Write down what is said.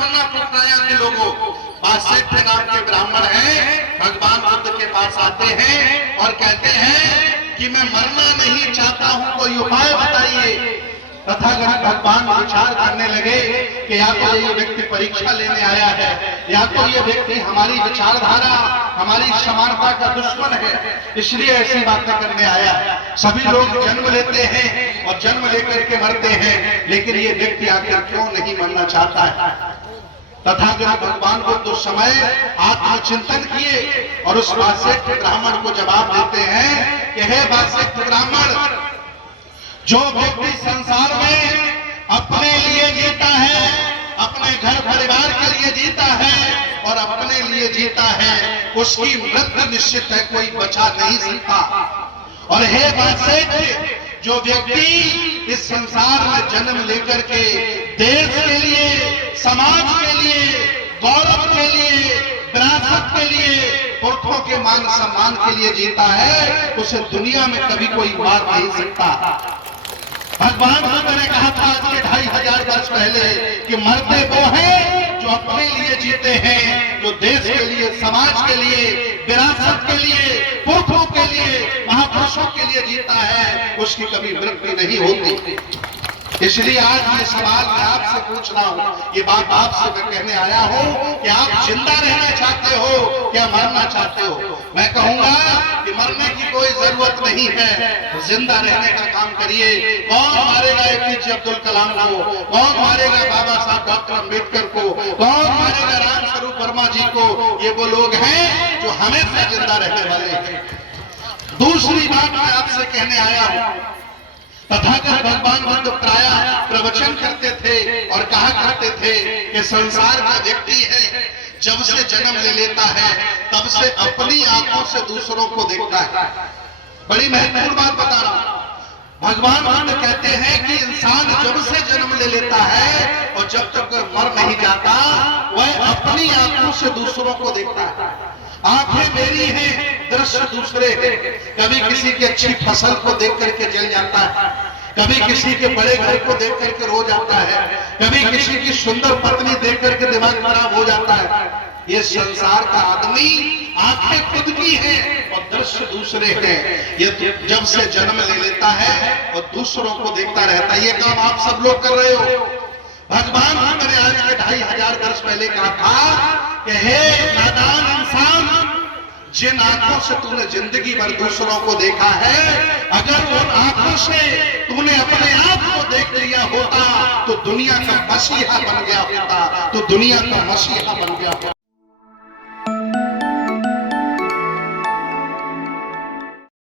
सुनना पुत्राया के लोगों, बासेठ नाम के ब्राह्मण हैं, भगवान बुद्ध के पास आते हैं और कहते हैं कि मैं मरना नहीं चाहता हूं, कोई उपाय बताइए। तथागत भगवान विचार करने लगे कि या तो ये व्यक्ति परीक्षा लेने आया है, या तो ये व्यक्ति हमारी विचारधारा, हमारी समानता का दुश्मन है, इसलिए ऐसी बातें करने आया है। सभी लोग जन्म लेते हैं और जन्म लेकर के मरते हैं, लेकिन ये व्यक्ति आखिर क्यों नहीं मरना चाहता है। तथागत भगवान को तो समय आत्मचिंतन किए और उस वासेठ ब्राह्मण को जवाब देते हैं कि हे वासेठ ब्राह्मण, जो व्यक्ति संसार में अपने लिए जीता है, अपने घर परिवार के लिए जीता है और अपने लिए जीता है, उसकी मृत्यु निश्चित है, कोई बचा नहीं सकता। और हे वासेठ, जो व्यक्ति इस संसार में जन्म लेकर के देश के लिए, समाज के लिए, गौरव के लिए, विरासत के लिए, पुरखों के मान सम्मान के लिए जीता है, उसे दुनिया में कभी कोई मार नहीं सकता। भगवान बुद्ध ने कहा था आज के 2500 वर्ष पहले कि मरते वो हैं जो अपने लिए जीते हैं, जो देश के लिए, समाज के लिए, विरासत के लिए, पुरखों के लिए, महापुरुषों के लिए जीता है, उसकी कभी मृत्यु नहीं होती। इसलिए आज ये सवाल मैं आपसे पूछ रहा हूँ, ये बात आपसे मैं कहने आया हूँ कि आप जिंदा रहना चाहते हो क्या मरना चाहते हो। मैं कहूंगा कि मरने की कोई जरूरत नहीं है, जिंदा रहने का काम करिए। कौन मारेगा एपीजे अब्दुल कलाम को, कौन मारेगा बाबा साहब डॉक्टर अम्बेडकर को, कौन मारेगा राम स्वरूप वर्मा जी को, ये वो लोग हैं जो हमेशा जिंदा रहने वाले हैं। दूसरी बात मैं आपसे कहने आया हूँ, तथागत भगवान बुद्ध प्रायः प्रवचन करते थे और कहा करते थे कि संसार का व्यक्ति है, जब से जन्म ले लेता है तब से अपनी आंखों से दूसरों को देखता है। बड़ी महत्वपूर्ण बात बता रहा हूं। भगवान बुद्ध कहते हैं कि इंसान जब से जन्म ले लेता है और जब तक मर नहीं जाता, वह अपनी आंखों से दूसरों को देखता है। आंखें मेरी हैं, दृश्य दूसरे हैं। कभी किसी की अच्छी फसल को देख करके जल जाता है, कभी किसी के बड़े घर को देख करके रो जाता है, कभी किसी की सुंदर पत्नी देख करके दिमाग खराब हो जाता है। ये संसार का आदमी आंखें खुद की हैं और दृश्य दूसरे हैं। ये जब से जन्म ले लेता है और दूसरों को देखता रहता है। ये काम आप सब लोग कर रहे हो। भगवान बुद्ध ने आज के 2500 वर्ष पहले कहा था कि हे नादान इंसान, जिन आंखों से तूने जिंदगी भर दूसरों को देखा है, अगर उन आंखों से तूने अपने आप को देख लिया होता तो दुनिया का मसीहा बन गया होता, तो दुनिया का मसीहा बन गया होता।